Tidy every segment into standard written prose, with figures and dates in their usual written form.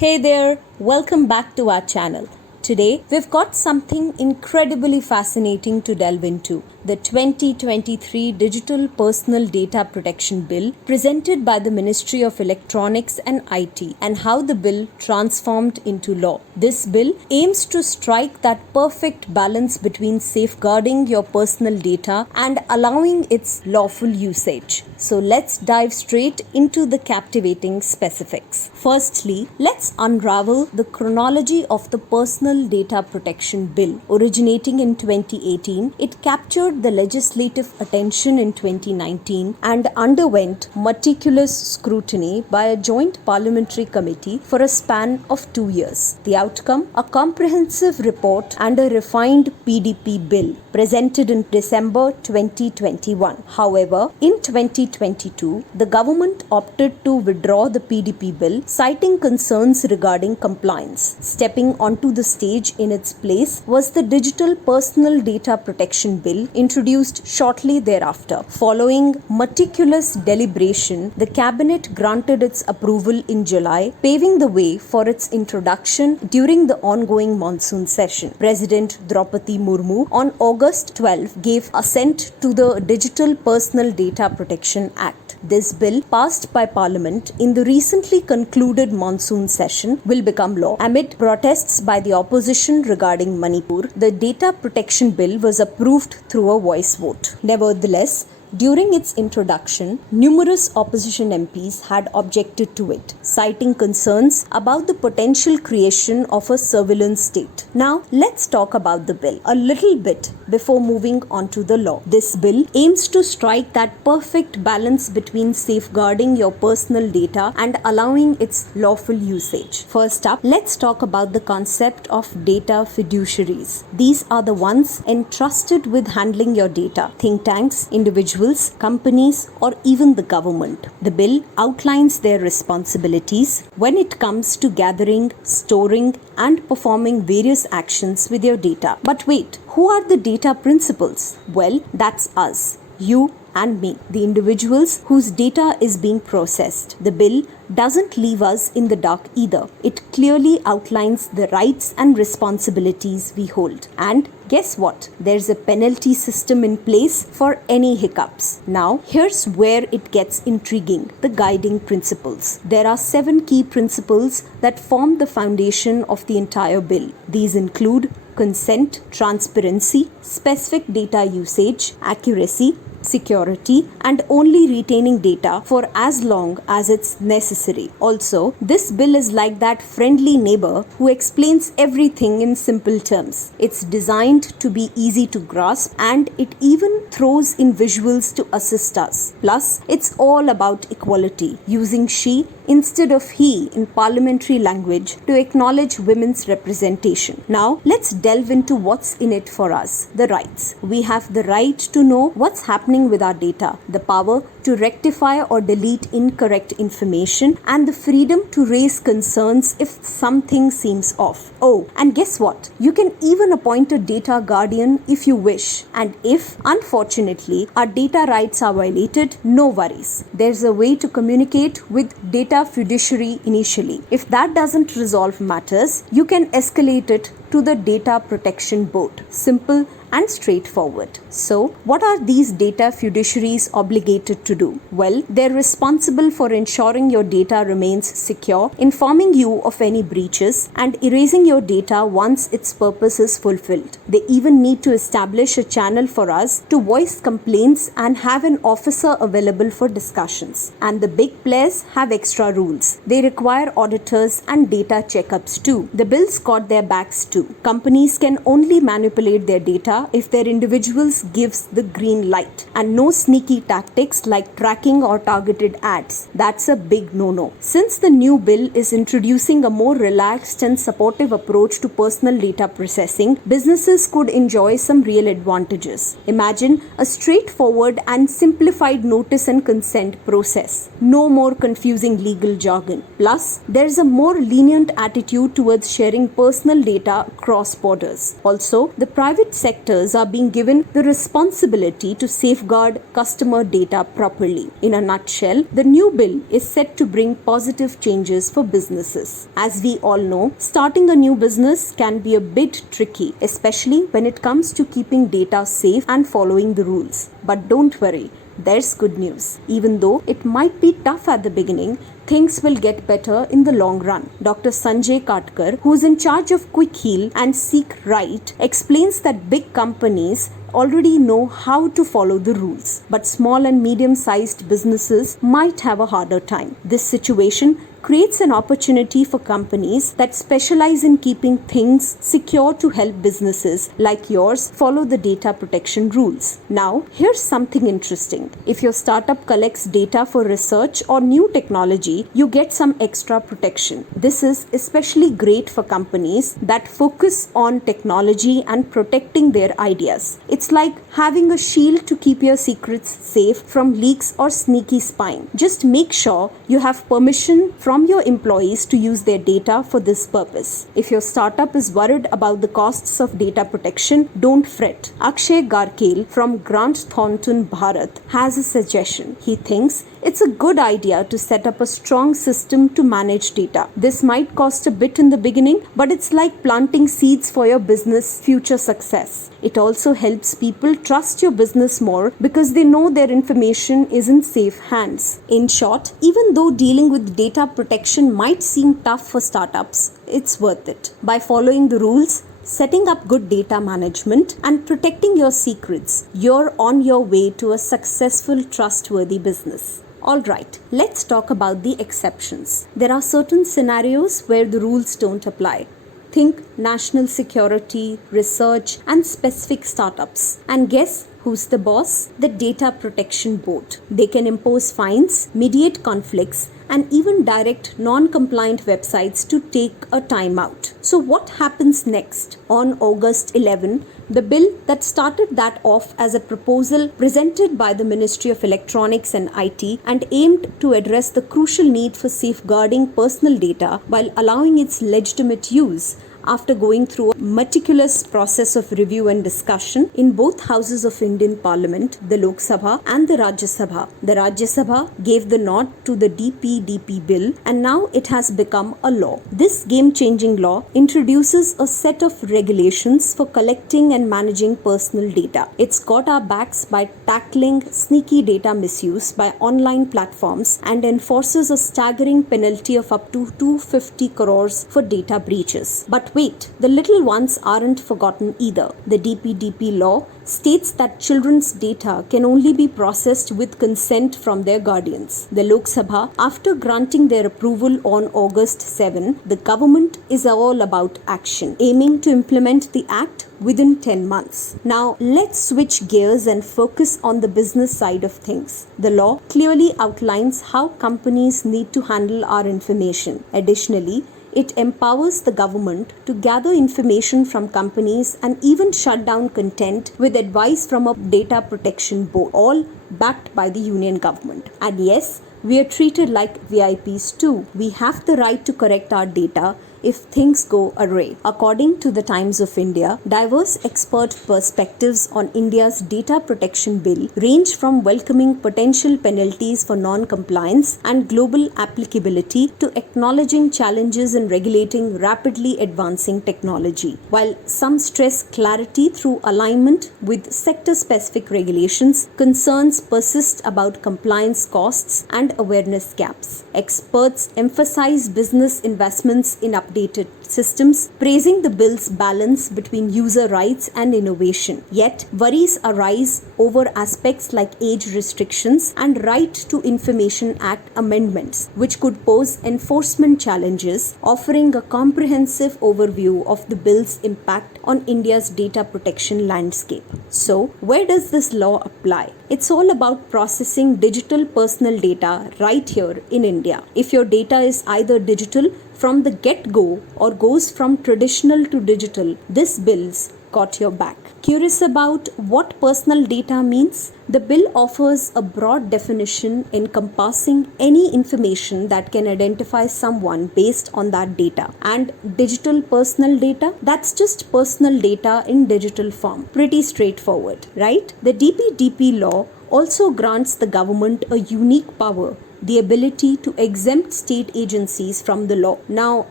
Hey there, welcome back to our channel. Today, we've got something incredibly fascinating to delve into. The 2023 Digital Personal Data Protection Bill presented by the Ministry of Electronics and IT and how the bill transformed into law. This bill aims to strike that perfect balance between safeguarding your personal data and allowing its lawful usage. So let's dive straight into the captivating specifics. Firstly, let's unravel the chronology of the Personal Data Protection Bill. Originating in 2018, it captured the legislative attention in 2019 and underwent meticulous scrutiny by a joint parliamentary committee for a span of 2 years. The outcome? A comprehensive report and a refined PDP bill presented in December 2021. However, in 2022, the government opted to withdraw the PDP bill, citing concerns regarding compliance. Stepping onto the stage in its place was the Digital Personal Data Protection Bill, introduced shortly thereafter. Following meticulous deliberation, the cabinet granted its approval in July, paving the way for its introduction during the ongoing monsoon session. President Draupadi Murmu on August 12 gave assent to the Digital Personal Data Protection Act. This bill, passed by Parliament in the recently concluded monsoon session, will become law. Amid protests by the opposition regarding Manipur, the Data Protection Bill was approved through a voice vote. Nevertheless, during its introduction, numerous opposition MPs had objected to it, citing concerns about the potential creation of a surveillance state. Now, let's talk about the bill a little bit before moving on to the law. This bill aims to strike that perfect balance between safeguarding your personal data and allowing its lawful usage. First up, let's talk about the concept of data fiduciaries. These are the ones entrusted with handling your data. Think tanks, individuals, companies, or even the government. The bill outlines their responsibilities when it comes to gathering, storing, and performing various actions with your data. But wait, who are the data principals? Well, that's us, you and me, the individuals whose data is being processed. The bill doesn't leave us in the dark either. It clearly outlines the rights and responsibilities we hold. And guess what? There's a penalty system in place for any hiccups. Now, here's where it gets intriguing: the guiding principles. There are 7 key principles that form the foundation of the entire bill. These include consent, transparency, specific data usage, accuracy, security, and only retaining data for as long as it's necessary. Also, this bill is like that friendly neighbor who explains everything in simple terms. It's designed to be easy to grasp, and it even throws in visuals to assist us. Plus, it's all about equality, using she instead of he in parliamentary language to acknowledge women's representation. Now, let's delve into what's in it for us: the rights. We have the right to know what's happening with our data, the power to rectify or delete incorrect information, and the freedom to raise concerns if something seems off. Oh, and guess what? You can even appoint a data guardian if you wish. And if, unfortunately, our data rights are violated, no worries. There's a way to communicate with data fiduciary initially. If that doesn't resolve matters, you can escalate it to the Data Protection Board. Simple and straightforward. So, what are these data fiduciaries obligated to do? Well, they're responsible for ensuring your data remains secure, informing you of any breaches, and erasing your data once its purpose is fulfilled. They even need to establish a channel for us to voice complaints and have an officer available for discussions. And the big players have extra rules. They require auditors and data checkups too. The bill's got their backs too. Companies can only manipulate their data if their individuals gives the green light, and no sneaky tactics like tracking or targeted ads. That's a big no-no. Since the new bill is introducing a more relaxed and supportive approach to personal data processing, businesses could enjoy some real advantages. Imagine a straightforward and simplified notice and consent process. No more confusing legal jargon. Plus, there's a more lenient attitude towards sharing personal data across borders. Also, the private sector regulators are being given the responsibility to safeguard customer data properly. In a nutshell, the new bill is set to bring positive changes for businesses. As we all know, starting a new business can be a bit tricky, especially when it comes to keeping data safe and following the rules. But don't worry, there's good news. Even though it might be tough at the beginning, things will get better in the long run. Dr. Sanjay Katkar, who's in charge of Quick Heal and Seek Right, explains that big companies already know how to follow the rules, but small and medium-sized businesses might have a harder time. This situation creates an opportunity for companies that specialize in keeping things secure to help businesses like yours follow the data protection rules. Now, here's something interesting. If your startup collects data for research or new technology, you get some extra protection. This is especially great for companies that focus on technology and protecting their ideas. It's like having a shield to keep your secrets safe from leaks or sneaky spying. Just make sure you have permission from your employees to use their data for this purpose. If your startup is worried about the costs of data protection, don't fret. Akshay Garkale from Grant Thornton, Bharat, has a suggestion. He thinks it's a good idea to set up a strong system to manage data. This might cost a bit in the beginning, but it's like planting seeds for your business future success. It also helps people trust your business more because they know their information is in safe hands. In short, even though dealing with data protection might seem tough for startups, it's worth it. By following the rules, setting up good data management, and protecting your secrets, you're on your way to a successful, trustworthy business. Alright, let's talk about the exceptions. There are certain scenarios where the rules don't apply. Think national security, research, and specific startups. And guess who's the boss? The Data Protection Board. They can impose fines, mediate conflicts, and even direct non-compliant websites to take a timeout. So what happens next? On August 11, the bill that started that off as a proposal presented by the Ministry of Electronics and IT and aimed to address the crucial need for safeguarding personal data while allowing its legitimate use, after going through a meticulous process of review and discussion in both houses of Indian Parliament, the Lok Sabha and the Rajya Sabha. The Rajya Sabha gave the nod to the DPDP bill and now it has become a law. This game-changing law introduces a set of regulations for collecting and managing personal data. It's got our backs by tackling sneaky data misuse by online platforms and enforces a staggering penalty of up to 250 crores for data breaches. But wait, the little ones aren't forgotten either. The DPDP law states that children's data can only be processed with consent from their guardians. The Lok Sabha, after granting their approval on August 7, the government is all about action, aiming to implement the act within 10 months. Now, let's switch gears and focus on the business side of things. The law clearly outlines how companies need to handle our information. Additionally, it empowers the government to gather information from companies and even shut down content with advice from a data protection board, all backed by the union government. And yes, we are treated like VIPs too. We have the right to correct our data if things go awry. According to the Times of India, diverse expert perspectives on India's data protection bill range from welcoming potential penalties for non-compliance and global applicability to acknowledging challenges in regulating rapidly advancing technology. While some stress clarity through alignment with sector-specific regulations, concerns persist about compliance costs and awareness gaps. Experts emphasize business investments in updated systems, praising the bill's balance between user rights and innovation. Yet, worries arise over aspects like age restrictions and Right to Information Act amendments, which could pose enforcement challenges, offering a comprehensive overview of the bill's impact on India's data protection landscape. So, where does this law apply? It's all about processing digital personal data right here in India. If your data is either digital from the get-go or goes from traditional to digital, this bill's got your back. Curious about what personal data means? The bill offers a broad definition encompassing any information that can identify someone based on that data. And digital personal data? That's just personal data in digital form. Pretty straightforward, right? The DPDP law also grants the government a unique power, the ability to exempt state agencies from the law. Now,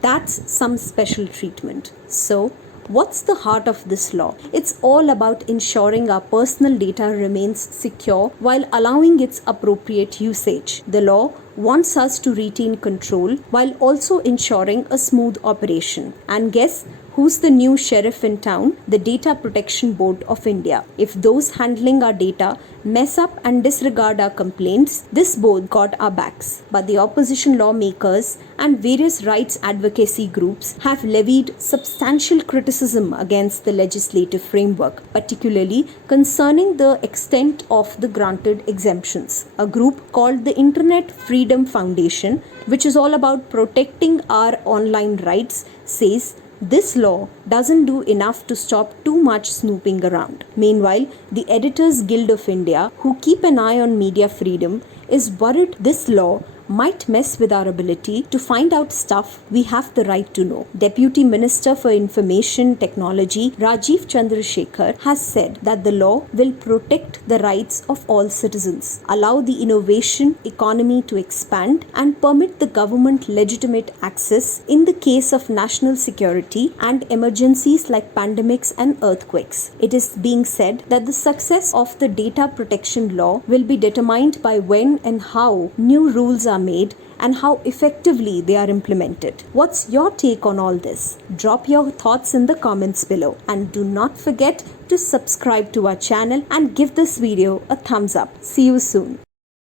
that's some special treatment. So, what's the heart of this law? It's all about ensuring our personal data remains secure while allowing its appropriate usage. The law wants us to retain control while also ensuring a smooth operation. And guess who's the new sheriff in town? The Data Protection Board of India. If those handling our data mess up and disregard our complaints, this board got our backs. But the opposition lawmakers and various rights advocacy groups have levied substantial criticism against the legislative framework, particularly concerning the extent of the granted exemptions. A group called the Internet Freedom Foundation, which is all about protecting our online rights, says this law doesn't do enough to stop too much snooping around. Meanwhile, the Editors Guild of India, who keep an eye on media freedom, is worried this law might mess with our ability to find out stuff we have the right to know. Deputy Minister for Information Technology Rajiv Chandrasekhar has said that the law will protect the rights of all citizens, allow the innovation economy to expand, and permit the government legitimate access in the case of national security and emergencies like pandemics and earthquakes. It is being said that the success of the data protection law will be determined by when and how new rules are made and how effectively they are implemented. What's your take on all this? Drop your thoughts in the comments below, and do not forget to subscribe to our channel and give this video a thumbs up. See you soon.